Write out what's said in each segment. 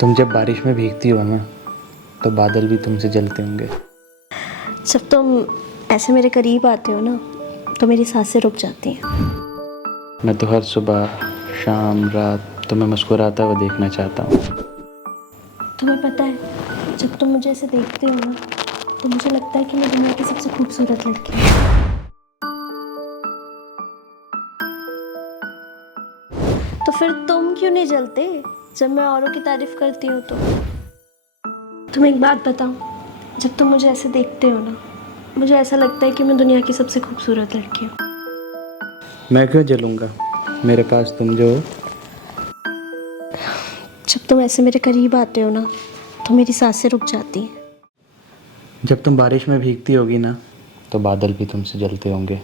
तुम जब बारिश में भीगती हो ना तो बादल भी तुमसे जलते होंगे। जब तुम ऐसे मेरे करीब आते हो ना तो मेरी सांसें रुक जाती हैं। मैं तो हर सुबह शाम रात तुम्हें मुस्कुराता हुआ देखना चाहता हूँ। तुम्हें पता है, जब तुम मुझे ऐसे देखते हो ना तो मुझे लगता है कि मैं दुनिया की सबसे खूबसूरत लड़की हूँ। तो फिर तुम क्यों नहीं जलते जब मैं औरों की तारीफ करती हूँ तो? तुम एक बात बताओ, जब तुम मुझे ऐसे देखते हो ना मुझे ऐसा लगता है कि मैं दुनिया की सबसे खूबसूरत लड़की हूँ। मैं क्यों जलूँगा, मेरे पास तुम जो हो। जब तुम ऐसे मेरे करीब आते हो ना तो मेरी सांसें रुक जाती हैं। जब तुम बारिश में भीगती होगी ना तो बादल भी तुमसे जलते होंगे।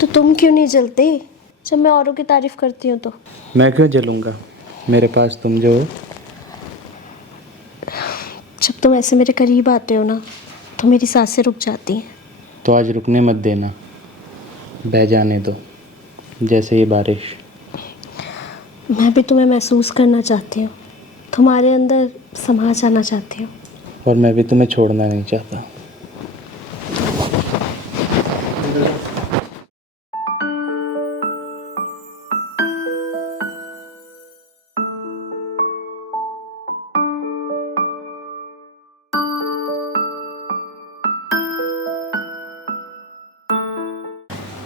तो तुम क्यों नहीं जलते जब मैं औरों की तारीफ करती हूँ तो? मैं क्यों जलूँगा, मेरे पास तुम जो हो। जब तुम ऐसे मेरे करीब आते हो ना तो मेरी सांसें रुक जाती हैं। तो आज रुकने मत देना, बह जाने दो जैसे ये बारिश। मैं भी तुम्हें महसूस करना चाहती हूँ, तुम्हारे अंदर समा जाना चाहती हूँ। और मैं भी तुम्हें छोड़ना नहीं चाहता।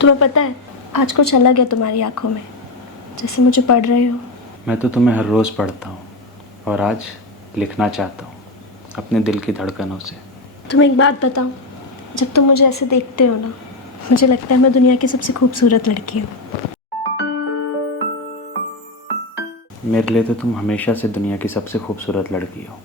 तुम्हें पता है, आज कुछ अलग है तुम्हारी आंखों में, जैसे मुझे पढ़ रहे हो। मैं तो तुम्हें हर रोज़ पढ़ता हूँ और आज लिखना चाहता हूँ अपने दिल की धड़कनों से। तुम एक बात बताओ, जब तुम मुझे ऐसे देखते हो ना मुझे लगता है मैं दुनिया की सबसे खूबसूरत लड़की हूँ। मेरे लिए तो तुम हमेशा से दुनिया की सबसे खूबसूरत लड़की हो।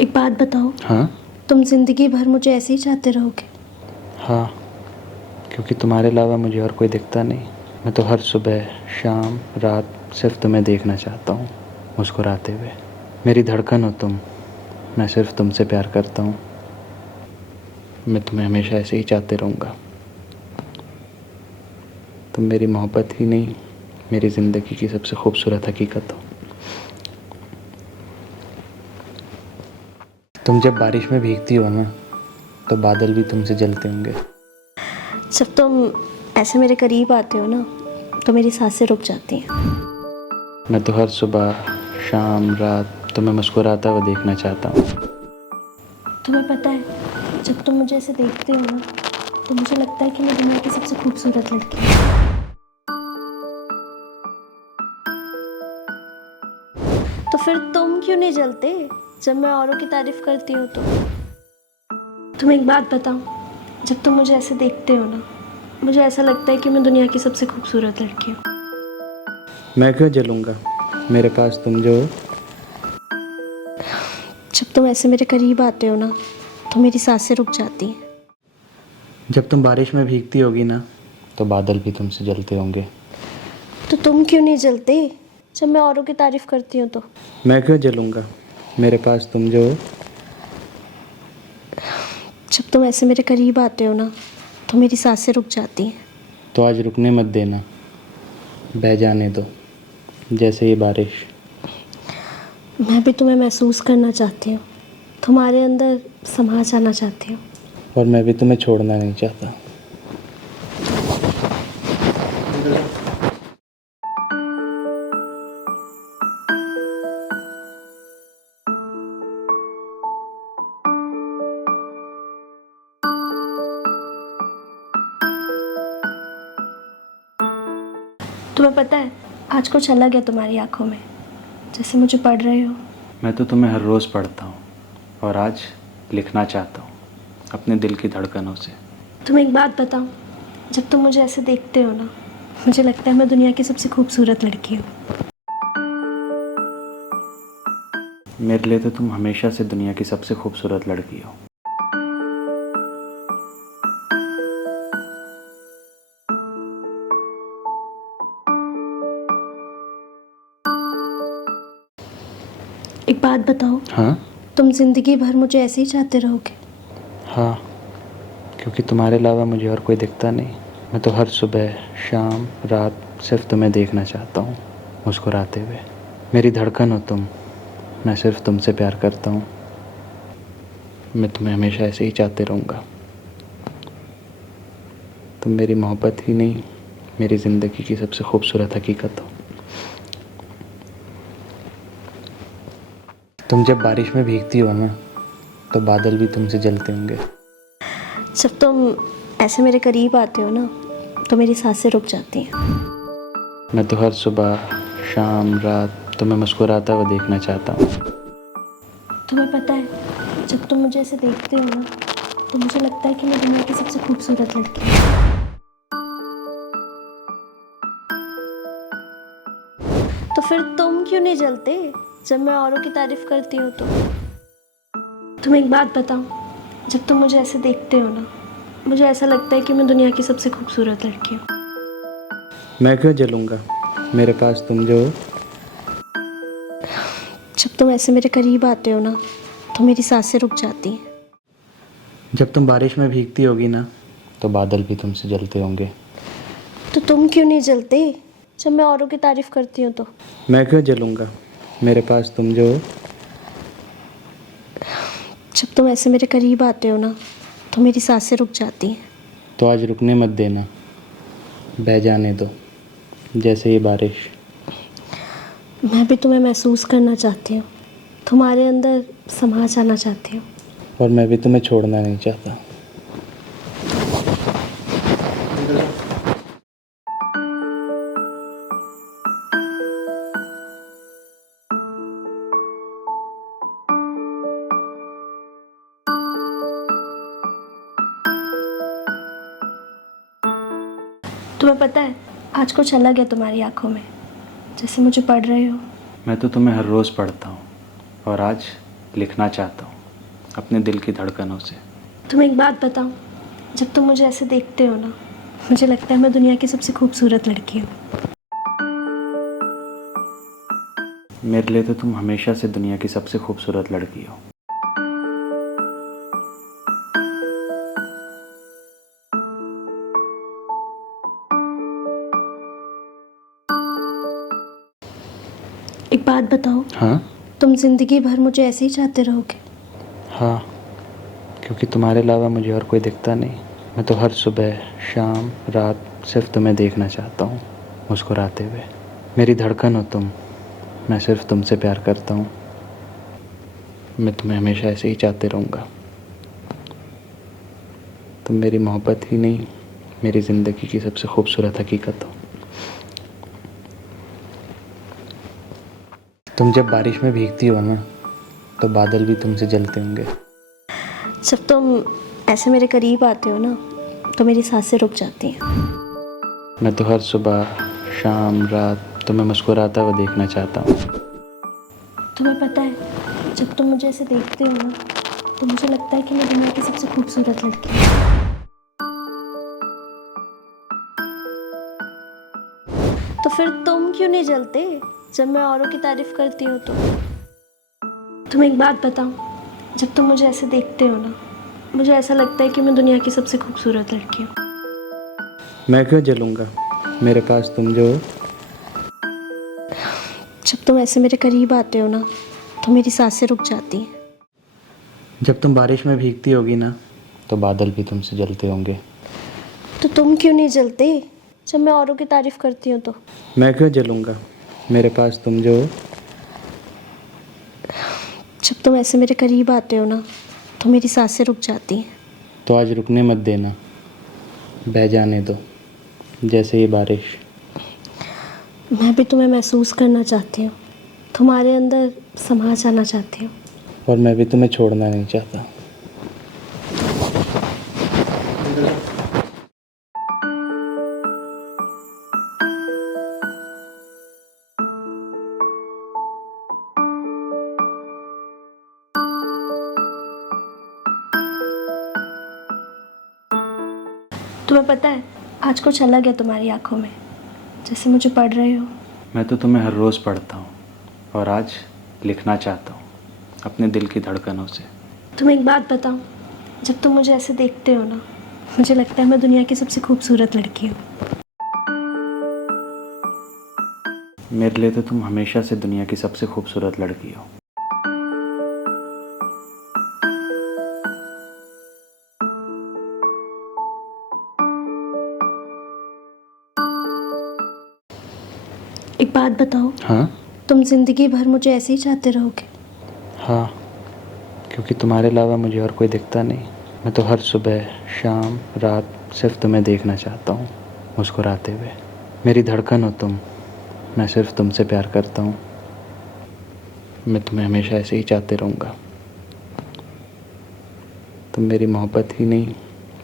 एक बात बताओ, हाँ तुम जिंदगी भर मुझे ऐसे ही चाहते रहोगे? हाँ, क्योंकि तुम्हारे अलावा मुझे और कोई दिखता नहीं। मैं तो हर सुबह शाम रात सिर्फ तुम्हें देखना चाहता हूँ मुस्कुराते हुए। मेरी धड़कन हो तुम, मैं सिर्फ तुमसे प्यार करता हूँ। मैं तुम्हें हमेशा ऐसे ही चाहते रहूँगा। तुम मेरी मोहब्बत ही नहीं, मेरी ज़िंदगी की सबसे खूबसूरत हकीकत हो। तुम जब बारिश में भीगती हो ना तो बादल भी तुमसे जलते होंगे। जब तुम ऐसे मेरे करीब आते हो ना तो मेरी सांसें रुक जाती हैं। मैं तो हर सुबह शाम रात तुम्हें मुस्कुराता हुआ देखना चाहता हूँ। तुम्हें पता है, जब तुम मुझे ऐसे देखते हो ना तो मुझे लगता है कि मैं दुनिया की सबसे खूबसूरत लड़की हूँ। तो फिर तुम क्यों नहीं जलते जब मैं औरों की तारीफ करती हूँ तो? तुम एक बात बताओ, जब तुम मुझे ऐसे देखते हो ना मुझे ऐसा लगता है कि मैं दुनिया की सबसे खूबसूरत लड़की हूँ। मैं क्यों जलूँगा, मेरे पास तुम जो हो। जब तुम ऐसे मेरे करीब आते हो ना तो मेरी सांसें रुक जाती हैं। जब तुम बारिश में भीगती होगी ना तो बादल भी तुमसे जलते होंगे। तो तुम क्यों नहीं जलते जब मैं औरों की तारीफ करती हूँ तो? मैं क्यों जलूँगा, मेरे पास तुम जो हो। जब तुम ऐसे मेरे करीब आते हो ना तो मेरी सांसें रुक जाती हैं। तो आज रुकने मत देना, बह जाने दो जैसे ये बारिश। मैं भी तुम्हें महसूस करना चाहती हूँ, तुम्हारे अंदर समा जाना चाहती हूँ। और मैं भी तुम्हें छोड़ना नहीं चाहता। तुम्हें पता है, आज कुछ अलग है तुम्हारी आंखों में, जैसे मुझे पढ़ रहे हो। मैं तो तुम्हें हर रोज़ पढ़ता हूँ और आज लिखना चाहता हूँ अपने दिल की धड़कनों से। तुम एक बात बताओ, जब तुम मुझे ऐसे देखते हो ना मुझे लगता है मैं दुनिया की सबसे खूबसूरत लड़की हूँ। मेरे लिए तो तुम हमेशा से दुनिया की सबसे खूबसूरत लड़की हो। एक बात बताओ, हाँ तुम जिंदगी भर मुझे ऐसे ही चाहते रहोगे? हाँ, क्योंकि तुम्हारे अलावा मुझे और कोई दिखता नहीं। मैं तो हर सुबह शाम रात सिर्फ तुम्हें देखना चाहता हूँ, मुस्कुराते हुए। मेरी धड़कन हो तुम, मैं सिर्फ तुमसे प्यार करता हूँ। मैं तुम्हें हमेशा ऐसे ही चाहते रहूँगा। तुम मेरी मोहब्बत ही नहीं, मेरी ज़िंदगी की सबसे खूबसूरत हकीकत हो। तुम जब बारिश में भीगती हो ना, तो बादल भी तुमसे जलते होंगे। जब तुम ऐसे मेरे करीब आते हो ना, तो मेरी सांसें रुक जाती हैं। मैं तो हर सुबह शाम रात तुम्हें मुस्कुराता हुआ देखना चाहता हूँ। तुम्हें पता है, जब तुम मुझे ऐसे देखते हो ना, तो मुझे लगता है कि मैं दुनिया की सबसे खूबसूरत लड़की हूँ। तो फिर तुम क्यों नहीं जलते जब मैं औरों की तारीफ करती हूँ तो? तुम्हें एक बात बताऊँ, जब तुम मुझे ऐसे देखते हो ना, मुझे ऐसा लगता है कि मैं दुनिया की सबसे खूबसूरत लड़की हूँ। मैं क्यों जलूँगा, मेरे पास तुम जो हो। जब तुम ऐसे मेरे करीब आते हो ना, तो मेरी सांसें रुक जाती हैं। जब तुम बारिश में भीगती होगी ना, तो बादल भी तुमसे जलते होंगे। तो तुम क्यों नहीं जलते जब मैं औरों की तारीफ करती हूँ तो? मैं क्यों जलूँगा, मेरे पास तुम जो हो। जब तुम ऐसे मेरे करीब आते हो ना, तो मेरी सांसें रुक जाती हैं। तो आज रुकने मत देना, बह जाने दो जैसे ये बारिश। मैं भी तुम्हें महसूस करना चाहती हूँ, तुम्हारे अंदर समा जाना चाहती हूँ। और मैं भी तुम्हें छोड़ना नहीं चाहता। तुम्हें पता है, आज कुछ अलग है तुम्हारी आंखों में, जैसे मुझे पढ़ रहे हो। मैं तो तुम्हें हर रोज़ पढ़ता हूँ, और आज लिखना चाहता हूँ अपने दिल की धड़कनों से। तुम्हें एक बात बताऊँ, जब तुम मुझे ऐसे देखते हो ना, मुझे लगता है मैं दुनिया की सबसे खूबसूरत लड़की हूँ। मेरे लिए तो तुम हमेशा से दुनिया की सबसे खूबसूरत लड़की हो। एक बात बताओ, हाँ तुम जिंदगी भर मुझे ऐसे ही चाहते रहोगे? हाँ, क्योंकि तुम्हारे अलावा मुझे और कोई दिखता नहीं। मैं तो हर सुबह शाम रात सिर्फ तुम्हें देखना चाहता हूँ, मुस्कुराते हुए। मेरी धड़कन हो तुम, मैं सिर्फ तुमसे प्यार करता हूँ। मैं तुम्हें हमेशा ऐसे ही चाहते रहूँगा। तुम मेरी मोहब्बत ही नहीं, मेरी ज़िंदगी की सबसे खूबसूरत हकीकत हो। तुम जब बारिश में भीगती हो ना, तो बादल भी तुमसे जलते होंगे। जब तुम ऐसे मेरे करीब आते हो ना, तो मेरी सांसें रुक जाती हैं। मैं तो हर सुबह शाम रात तुम्हें मुस्कुराता हुआ देखना चाहता हूँ। तुम्हें पता है, जब तुम मुझे ऐसे देखते हो ना, तो मुझे लगता है कि मैं दुनिया की सबसे खूबसूरत लड़की हूँ। तो फिर तुम क्यों नहीं जलते जब मैं औरों की तारीफ करती हूँ तो? तुम्हें एक बात बताऊँ, जब तुम मुझे ऐसे देखते हो ना, मुझे ऐसा लगता है कि मैं दुनिया की सबसे खूबसूरत लड़की हूँ। मैं क्यों जलूँगा, मेरे पास तुम जो हो। जब तुम ऐसे मेरे करीब आते हो ना, तो मेरी सांसें रुक जाती हैं। जब तुम बारिश में भीगती होगी ना, तो बादल भी तुमसे जलते होंगे। तो तुम क्यों नहीं जलते जब मैं औरों की तारीफ करती हूँ तो? मैं क्यों जलूँगा, मेरे पास तुम जो हो। जब तुम ऐसे मेरे करीब आते हो ना, तो मेरी सांसें रुक जाती हैं। तो आज रुकने मत देना, बह जाने दो जैसे ये बारिश। मैं भी तुम्हें महसूस करना चाहती हूँ, तुम्हारे अंदर समा जाना चाहती हूँ। और मैं भी तुम्हें छोड़ना नहीं चाहता। तुम्हें पता है, आज कुछ अलग है तुम्हारी आंखों में, जैसे मुझे पढ़ रहे हो। मैं तो तुम्हें हर रोज़ पढ़ता हूँ, और आज लिखना चाहता हूँ अपने दिल की धड़कनों से। तुम्हें एक बात बताऊँ, जब तुम मुझे ऐसे देखते हो ना, मुझे लगता है मैं दुनिया की सबसे खूबसूरत लड़की हूँ। मेरे लिए तो तुम हमेशा से दुनिया की सबसे खूबसूरत लड़की हो। एक बात बताओ, हाँ तुम जिंदगी भर मुझे ऐसे ही चाहते रहोगे? हाँ, क्योंकि तुम्हारे अलावा मुझे और कोई दिखता नहीं। मैं तो हर सुबह शाम रात सिर्फ तुम्हें देखना चाहता हूँ, मुस्कुराते हुए। मेरी धड़कन हो तुम, मैं सिर्फ तुमसे प्यार करता हूँ। मैं तुम्हें हमेशा ऐसे ही चाहते रहूँगा। तुम मेरी मोहब्बत ही नहीं,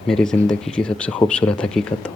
मेरी ज़िंदगी की सबसे खूबसूरत हकीकत हो।